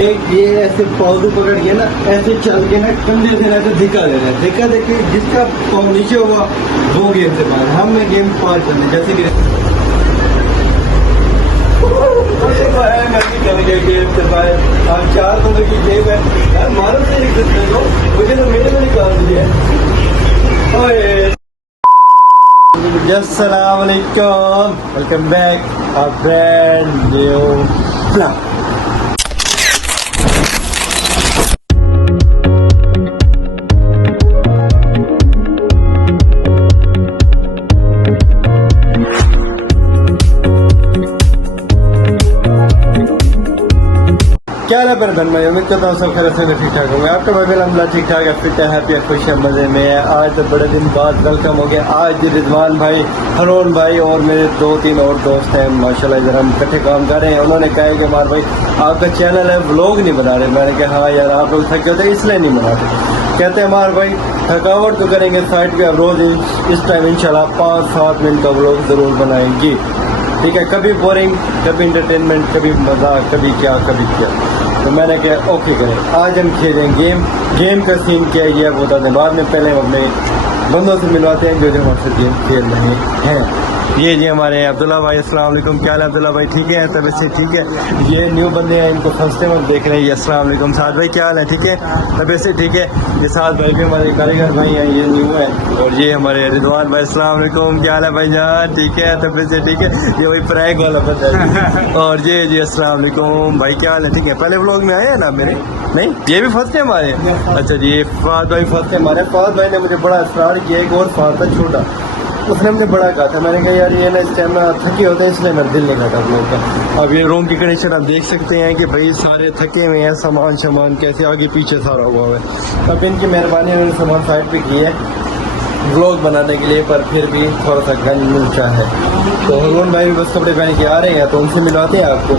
एक ये ऐसे पौधे पकड़ के ना ऐसे चल के ना कंधे से ऐसे धिक्का दे रहे हैं। धिक्का देखिए जिसका पाँव नीचे हुआ वो गेम से बाहर, हम में गेम पार करने जैसे कि गेम से बाहर। अब 4 बंदों की गेम है यार, मारो से एक दूसरे को, मुझे तो मेरे में निकाल दिया। अस्सलाम वालेकुम, welcome back a brand new vlog. क्या है पर भाई, उम्मीद करता हूँ सब खैर से ठीक ठाक होंगे। आपका भाई अलहमदुलिल्लाह ठीक ठाक है, फिट है, हैप्पी है, खुश है, मज़े में है। आज तो बड़े दिन बाद वेलकम हो गया। आज रिजवान भाई, हरून भाई और मेरे 2-3 और दोस्त हैं माशाल्लाह, इधर हम इकट्ठे काम कर रहे हैं। उन्होंने कहा है कि हमारे भाई आपका चैनल है, व्लॉग नहीं बना रहे। मैंने कहा हाँ यार, आप लोग थक जाते इसलिए नहीं बनाते। कहते हैं हमारे भाई थकावट तो करेंगे साइड पे, अब रोज़ इस टाइम इंशाल्लाह 5-7 मिनट का व्लॉग ज़रूर बनाएंगे। ठीक है, कभी बोरिंग, कभी इंटरटेनमेंट, कभी मजाक, कभी क्या कभी क्या। तो मैंने कहा ओके करें, आज हम खेलें गेम का सीन क्या है ये बता दें बाद में। पहले हम अपने बंदों से मिलवाते हैं जो हमारे गेम खेल रहे हैं। ये जी हमारे अब्दुल्ला भाई, अस्सलाम वालेकुम। क्या हाल है अब्दुल्ला भाई, ठीक है? तब से ठीक है। ये न्यू बंदे हैं, इनको फर्स्ट टाइम हम देख रहे हैं। ये अस्सलाम वालेकुम। साद भाई क्या हाल है, ठीक है? तब से ठीक है। ये साद भाई भी हमारे कारीगर भाई हैं, ये न्यू है। और ये हमारे रिजवान भाई, अस्सलाम वालेकुम। क्या हाल है भाई जान, ठीक है? तब से ठीक है। ये वही प्रैग वाला बंदा है। और ये जी अस्सलाम वालेकुम भाई, क्या हाल है, ठीक है? पहले व्लॉग में आए हैं ना मेरे? नहीं, ये भी फर्स्ट टाइम आए। अच्छा जी, ये फाद भाई फर्स्ट टाइम आए। फाद भाई ने मुझे बड़ा असरार किया। एक और फाद था छोटा, उसने मुझे बड़ा कहा था। मैंने कहा यार ये ना इस टाइम ना थके होते हैं, इसलिए मेरा दिल नहीं करता आप लोगों का। अब ये रूम की कंडीशन आप देख सकते हैं कि भाई सारे थके हुए हैं, सामान कैसे आगे पीछे सारा हुआ है। अब इनकी मेहरबानी उन्होंने सामान साइड पे की है व्लॉग बनाने के लिए, पर फिर भी थोड़ा सा गंज मिलता है। तो हरून भाई भी बस कपड़े पहन के आ रहे हैं, तो उनसे मिलवाते हैं आपको।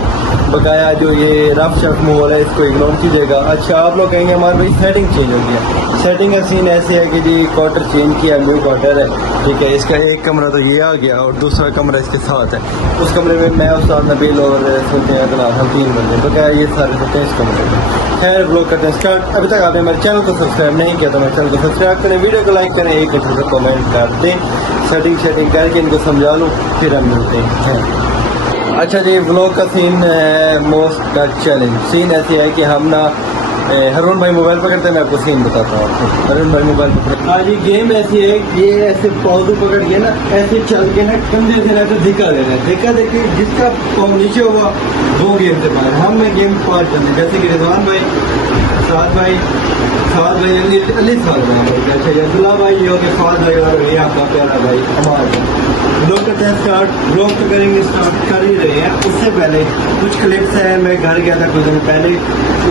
बकाया जो ये रफ शफ मुँह वाला है, इसको इग्नोर कीजिएगा। अच्छा, आप लोग कहेंगे हमारे भाई सेटिंग चेंज हो गया। सेटिंग का सीन ऐसे है कि जी क्वार्टर चेंज किया, न्यू क्वार्टर है, ठीक है। इसका एक कमरा तो ये आ गया और दूसरा कमरा इसके साथ है। उस कमरे में मैं, उस्ताद नबील और सुनते हैं तो हम 3 बंदे। बकाया ये सारे सोते हैं इस कमरे में। खैर व्लॉग करते हैं स्टार्ट। अभी तक आपने मेरे चैनल को सब्सक्राइब नहीं किया तो मेरे चैनल को सब्सक्राइब करें, वीडियो को लाइक करें, एक दूसरे को कमेंट कर दें। सेटिंग करके इनको समझा लूँ, फिर हम मिलते हैं। अच्छा जी, व्लॉग का सीन मोस्ट का चैलेंज सीन ऐसे है कि हम ना हरून भाई मोबाइल पकड़ते हैं, मैं आपको सीन बताता हूँ आपको। हरून भाई मोबाइल पकड़, हाँ जी, गेम ऐसी है कि ये ऐसे पौधे पकड़ के ना ऐसे चल के ना कंधे से ऐसे धिक्का दे रहे हैं। धिक्का देखिए जिसका पाँव नीचे हुआ वो गेम से बाहर, हम में गेम पार करने जैसे कि रिजवान भाई, साद भाई अली साद भाई, अच्छा अब्दुल्ला भाई, ये हो गया फाद भाई, और ये आपका प्यारा भाई हमारा। लोग करते हैं स्टार्ट, ब्लॉग तो करेंगे, स्टार्ट कर ही रहे हैं। उससे पहले कुछ क्लिप्स हैं। मैं घर गया था कुछ दिन पहले,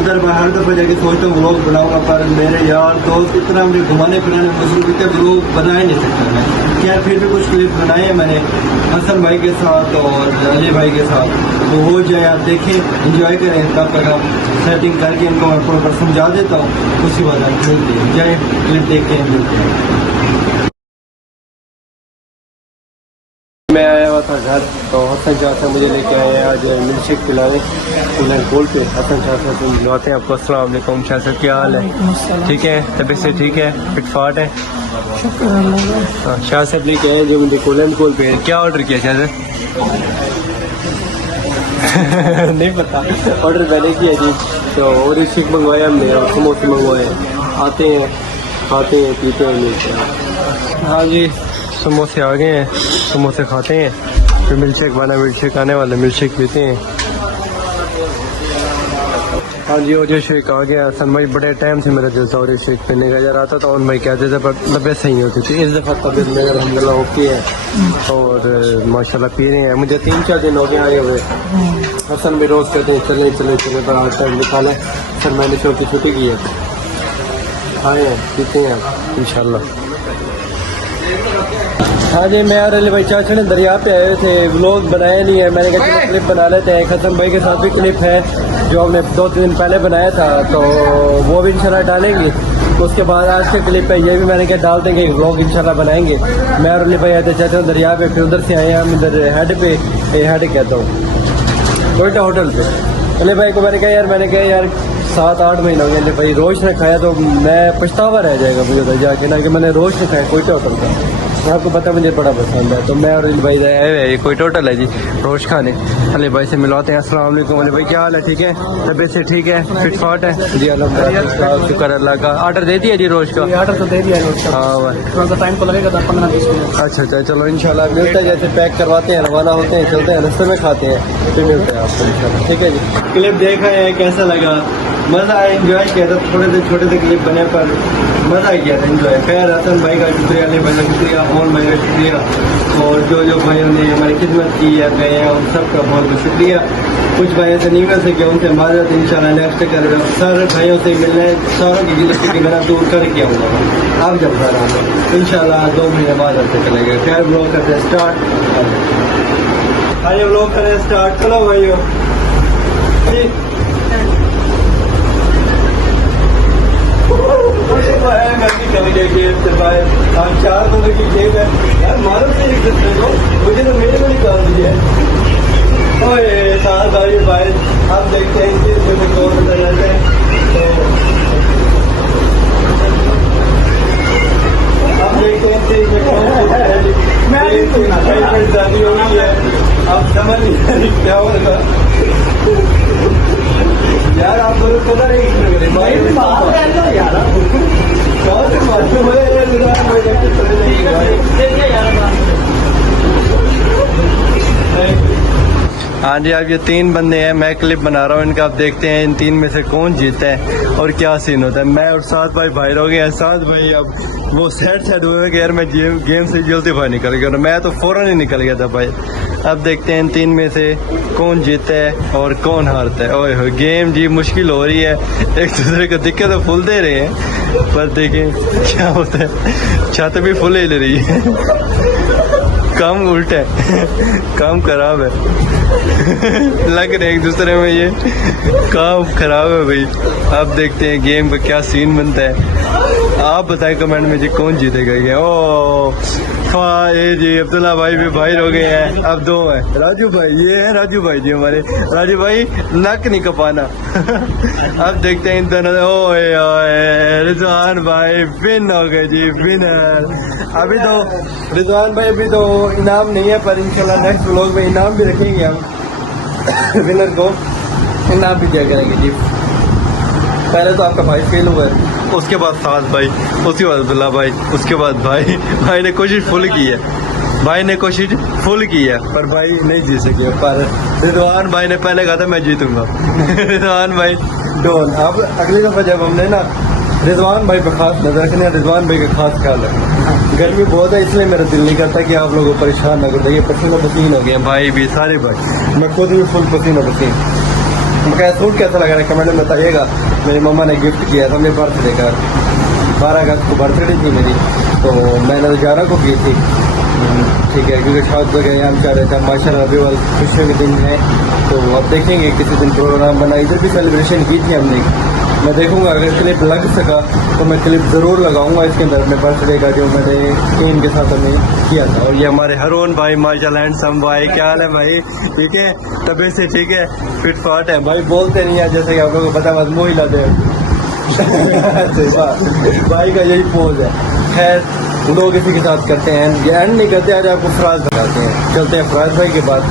उधर मैं हर दफ़ा जाके सोचता हूँ व्लॉग बनाऊंगा, पर मेरे यार दोस्त इतना मुझे घुमाने फिराने मजबूर करके व्लॉग बना ही नहीं सकता मैं। क्या फिर भी कुछ क्लिप बनाए हैं मैंने हसन भाई के साथ और अली भाई के साथ, तो वो जो आप देखें, इंजॉय करें। तब तक आप सेटिंग करके इनको मैं प्रॉपर समझा देता हूँ, उसी बात आप मिलते हैं। जाए क्लिप देखते हैं, मिलते हैं। मैं आया हुआ था घर, तो हसन शाह से मुझे लेके आए हैं आज मिल्क शेक पिलाने कूलर खोल पे। हसन शाह से मिलवाते हैं आपको। अस्सलाम वालेकुम शाह साहब, क्या हाल है, ठीक है? तबीयत से ठीक है, फिट फाट है? शाह साहब लेके आए जो मुझे कूलर खोल पे। क्या ऑर्डर किया शाह साहब? नहीं पता, ऑर्डर मैंने किया जी। तो और शेक मंगवाया हमने और समोसे मंगवाए। आते हैं, खाते हैं, पीते हैं, मिलते हैं। हाँ जी, समोसे आ गए हैं, समोसे खाते हैं, फिर मिल्क शेक बना, मिल्क शेक आने वाला, मिल्क शेक पीते हैं। हाँ जी, और ये शेक आ गया। हसन भाई बड़े टाइम से मेरा दिल था और ये शेक पीने का यार आता था। उन भाई कहते थे पर तबीयत सही होती थी। इस दफ़ा तबीयत मेरा अलहमदुलिल्लाह ओके है और माशाल्लाह पी रहे हैं। मुझे 3-4 दिन हो गए आए हुए। हसन भी रोज़ कहते हैं चले पर आज टाइम निकालें। सर मैंने शो की छुट्टी की है, आए हैं, पीते हैं इंशाल्लाह। हाँ जी, मैं और अली भाई चाचा ने दरिया पे आए थे, व्लॉग बनाया नहीं है। मैंने कहा चलो क्लिप बना लेते हैं। हसन भाई के साथ भी क्लिप है जो हमने 2-3 दिन पहले बनाया था, तो वो भी इंशाल्लाह डालेंगे। उसके बाद आज के क्लिप है, ये भी मैंने कहा डाल देंगे, व्लॉग इंशाल्लाह बनाएंगे। मैं और अली भाई आए थे चाचा दरिया पे, फिर उधर से आए हम इधर हेड पे, हेड कहता हूँ कोयटा होटल पे। अली भाई को मैंने कहा यार 7-8 महीने हो गए अली भाई रोज ने खाया तो मैं पछतावा रह जाएगा मुझे उधर जाके ना कि मैंने रोज ने खाया कोयटा होटल का। आपको पता मुझे बड़ा पसंद है तो मैं और अली भाई आए कोई होटल है जी रोज खाने। अली भाई से मिलवाते हैं। अस्सलाम वालेकुम अली भाई, क्या हाल है? ठीक है, तबीयत से ठीक है, फिट फाट है जी? अल्हम्दुलिल्लाह, शुक्र अल्लाह का। ऑर्डर दे दिया जी रोज का? ऑर्डर तो दे दिया रोज का। हाँ भाई, थोड़ा सा टाइम तो लगेगा 15-20 मिनट। अच्छा अच्छा, चलो इंशाल्लाह मिलते हैं। जैसे पैक करवाते हैं, रवाना होते हैं, चलते हैं, रास्ते में खाते हैं, फिर मिलते हैं आपको इंशाल्लाह। ठीक है जी। क्लिप देखा है, कैसा लगा? मज़ा आया, एंजॉय किया था। थोड़े से छोटे से क्लिप बने पर मज़ा किया था, एंजॉय। खैर हसन भाई का शुक्रिया, अली भाई का शुक्रिया, मोहन भाई का शुक्रिया, और जो भाइयों ने हमारी खिदमत की है गए हैं उन सबका बहुत बहुत शुक्रिया। कुछ भाइयों से नहीं कर सके, उनसे माजरत इंशाल्लाह नेक्स्ट कर रहे। सारे भाइयों से मिलने, सारों की गिलती की मेरा दूर करके आऊँगा अब जब घर आऊँगा इंशाल्लाह। 2 महीने बाद आपसे चलेगा। खैर ब्लॉग करते हैं स्टार्ट। आइए ब्लॉग करें स्टार्ट। चलो भाइयों, हम 4 बंदों की गेम है यार, मारो से एक दूसरे को। मुझे तो मेरे को निकाल दिया। ओए साथ भाई भाई, आप देखते हैं कि मुझे कौन नजर आते हैं तो आप देखते हैं कि मैं शादी हो गई है। आप समझ नहीं क्या होगा यार, आप दोनों पता नहीं भाई यार हाँ जी। अब ये 3 बंदे हैं, मैं क्लिप बना रहा हूँ इनका। आप देखते हैं इन 3 में से कौन जीता है और क्या सीन होता है। मैं और 7 भाई बाहर हो गए हैं। 7 भाई अब वो सेट हुए हैं कि यार मैं गेम से जल्दी बाहर निकल गया, मैं तो फौरन ही निकल गया था भाई। अब देखते हैं इन 3 में से कौन जीता है और कौन हारता है। ओए हो, गेम जी मुश्किल हो रही है, एक दूसरे को दिक्कत तो फुल दे रहे हैं पर देखें क्या होता है। छत भी फुल ही ले रही है, काम उल्टा है, काम खराब है। लग रहे एक दूसरे में, ये काम खराब है भाई। अब देखते हैं गेम का क्या सीन बनता है। आप बताएं कमेंट में जी कौन जीतेगा ये। ओ ये जी अब्दुल्ला भाई भी बाहर हो गए हैं, अब 2 हैं। राजू भाई, ये है राजू भाई जी हमारे। राजू भाई नक नहीं कपाना। अब देखते हैं इन दोनों। ओए रिजवान भाई विन हो गए जी, विनर। अभी तो रिजवान भाई अभी तो इनाम नहीं है, पर इंशाल्लाह नेक्स्ट व्लॉग में इनाम भी रखेंगे हम। विनर को इनाम भी दिया करेंगे जी। पहले तो आपका भाई फेल हुआ है, उसके बाद 7 भाई, उसके बाद अब्दुल्ला भाई, उसके बाद भाई ने कोशिश फुल की है। भाई ने कोशिश फुल की है पर भाई नहीं जीत सके। पर रिजवान भाई ने पहले कहा था मैं जीतूंगा। रिजवान भाई डोन। अब अगली दफा जब हमने ना रिजवान भाई पर खास नजर रखने, रिजवान भाई का खास ख्याल रखना। गर्मी बहुत है इसलिए मेरा दिल नहीं करता कि आप लोगों को परेशान ना कर। देखिए पसीना पसीन हो गया भाई भी, सारे भाई, मैं खुद भी फुल पसीना पसीन। क्या सूट कैसा लग रहा है कमेंट में बताइएगा। मेरी मम्मा ने गिफ्ट किया था मेरे बर्थडे का, 12 अगस्त को बर्थडे थी मेरी, तो मैंने 11 को की थी। ठीक है, क्योंकि शायद वगैरह हम चाह रहे थे माशाल्लाह अभी वाल खुशियों के दिन है, तो अब देखेंगे किसी दिन प्रोग्राम बना। इधर भी सेलिब्रेशन की थी हमने, मैं देखूंगा अगर क्लिप लग सका तो मैं क्लिप ज़रूर लगाऊंगा इसके अंदर अपने बर्थडे का, जो मैंने इनके साथ हमने किया था। और ये हमारे हरून भाई माशाल्लाह हैंडसम भाई, क्या हाल है भाई? ठीक है, तबीयत से ठीक है, फिट फाट है भाई, बोलते नहीं है जैसे कि आप लोगों को पता, बस मुँह हिलाते हैं। भाई का यही पोज है। खैर लोग इसी के साथ करते हैं, ये एंड नहीं करते। आज आपको फराज बताते हैं, चलते हैं फराज भाई के बाद।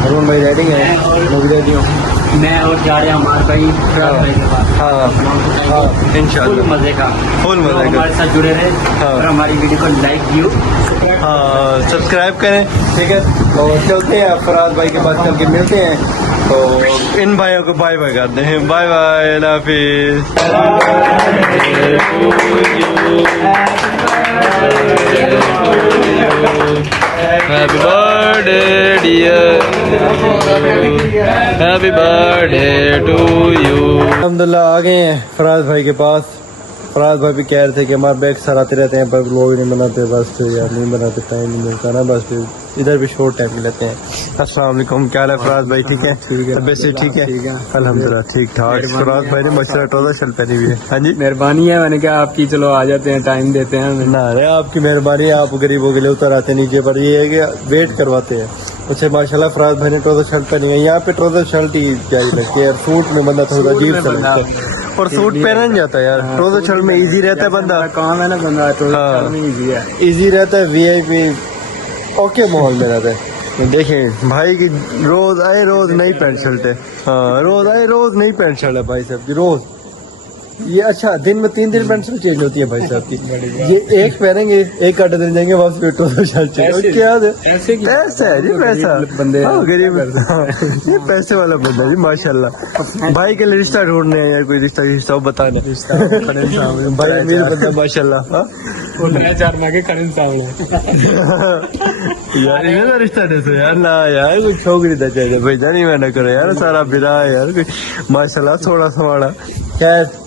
हरून भाई रेडी है, मैं भी रेडी हूँ। मैं और जा रहे हैं हमारे भाई भाई के पास। हाँ इंशाल्लाह, फुल मजे का हमारे साथ जुड़े रहे और हमारी वीडियो को लाइक कीजिए, सब्सक्राइब करें। ठीक है, और चलते हैं आप फराज भाई के पास, चल के मिलते हैं। तो इन भाइयों को बाय बाय करते हैं। Bye bye, Hafiz. Happy birthday dear, happy birthday to you। अल्हम्दुलिल्लाह आ गए हैं फराज भाई के पास। फराज भाई भी कह रहे थे कि हमारे बैग सर आते रहते हैं पर लोग नहीं बनाते, बस फिर यार नहीं बनाते, टाइम नहीं मिलता ना, बस फिर इधर भी शॉर्ट टाइम लेते हैं। अस्सलाम वालेकुम, क्या हाल है फराज भाई? ठीक है, ठीक है, तबीयत से ठीक है? अल्हम्दुलिल्लाह ठीक ठाक। फराज भाई ने मशरा टोजा शल पहनी हुई है। हाँ जी, मेहरबानी है, मैंने कहा आपकी, चलो आ जाते हैं, टाइम देते हैं हमें। ना अरे आपकी मेहरबानी है, आप गरीबों के लिए उतर आते नीचे, पर ये है कि वेट करवाते हैं। अच्छा माशाल्लाह फराज भाई ने ट्राउजर शर्ट पहनी है। यहाँ पे ट्राउजर शर्ट ही प्यारी लगती है, सूट में बंदा थोड़ा अजीब सा लगता है, और सूट पहना नहीं जाता यार। ट्राउजर शर्ट में इजी रहता है बंदा, काम है ना बंदा, तो हाँ। इजी है, इजी रहता है, वीआईपी ओके माहौल में रहता है। देखें भाई की रोज आए रोज नई पैंट शर्ट है, हाँ रोज आए रोज नई पैंट शर्ट है भाई साहब की, रोज ये। अच्छा दिन में 3 दिन पैंट शर्ट चेंज होती है भाई साहब की। ये एक पहनेंगे, एक काटे दिन जाएंगे, वापस फिर ट्राउजर शर्ट चेंज। क्या है पैसा है जी, पैसा बंदे हाँ, गरीब हाँ, ये पैसे वाला बंदा जी माशाल्लाह। भाई के लिए रिश्ता ढूंढने हैं यार, कोई रिश्ता बताना भाई अमीर बंदा माशाल्लाह। हाँ? चार मांगे खड़े सामने यार इन्हें ना रिश्ता दे दो यार, ना यार कोई छोकरी दा चाहिए भाई, जानी मैं ना करो यार, सारा बिरा है यार कोई माशाल्लाह थोड़ा थोड़ा। खैर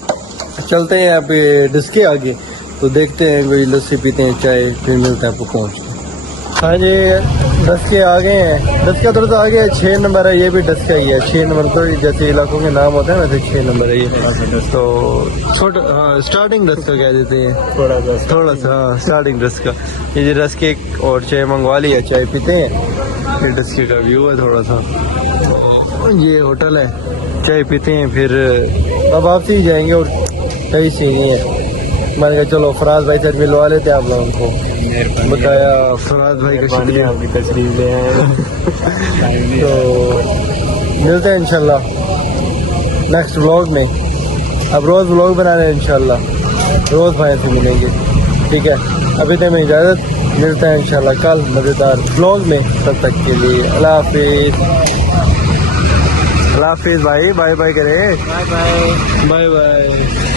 चलते हैं आप डिस्के आगे, तो देखते हैं कोई लस्सी पीते हैं, चाय फिर मिलता है आपको पहुँच। हाँ जी डस्के आ गए हैं, डस्का थोड़ा सा आ गया, 6 नंबर है, ये भी डस्का ही है। 6 नंबर तो जैसे इलाकों के नाम होते हैं वैसे 6 नंबर है ये। तो छोटा हाँ स्टार्टिंग डस्का कह देते हैं, थोड़ा सा हाँ स्टार्टिंग डस्का। ये जो डस्के और चाय मंगवा लिया, चाय पीते हैं, फिर डस्के का व्यू है थोड़ा सा। ये होटल है, चाय पीते हैं, फिर अब वापसी ही जाएंगे और कहीं से नहीं है। मैंने कहा चलो फराज भाई से मिलवा लेते हैं आप लोगों को, बताया फराज भाई का शुक्रिया, आपकी तशरीफ ले आए। तो मिलते हैं इंशाल्लाह नेक्स्ट व्लॉग में। अब रोज़ व्लॉग बना रहे हैं इंशाल्लाह, रोज़ भाई से मिलेंगे, ठीक है। अभी तक में इजाज़त, मिलता है इंशाल्लाह कल मज़ेदार व्लॉग में, तब तक के लिए अल्लाह हाफिज़। अल्लाह हाफिज़ भाई, बाय बाय करे, बाय बाय।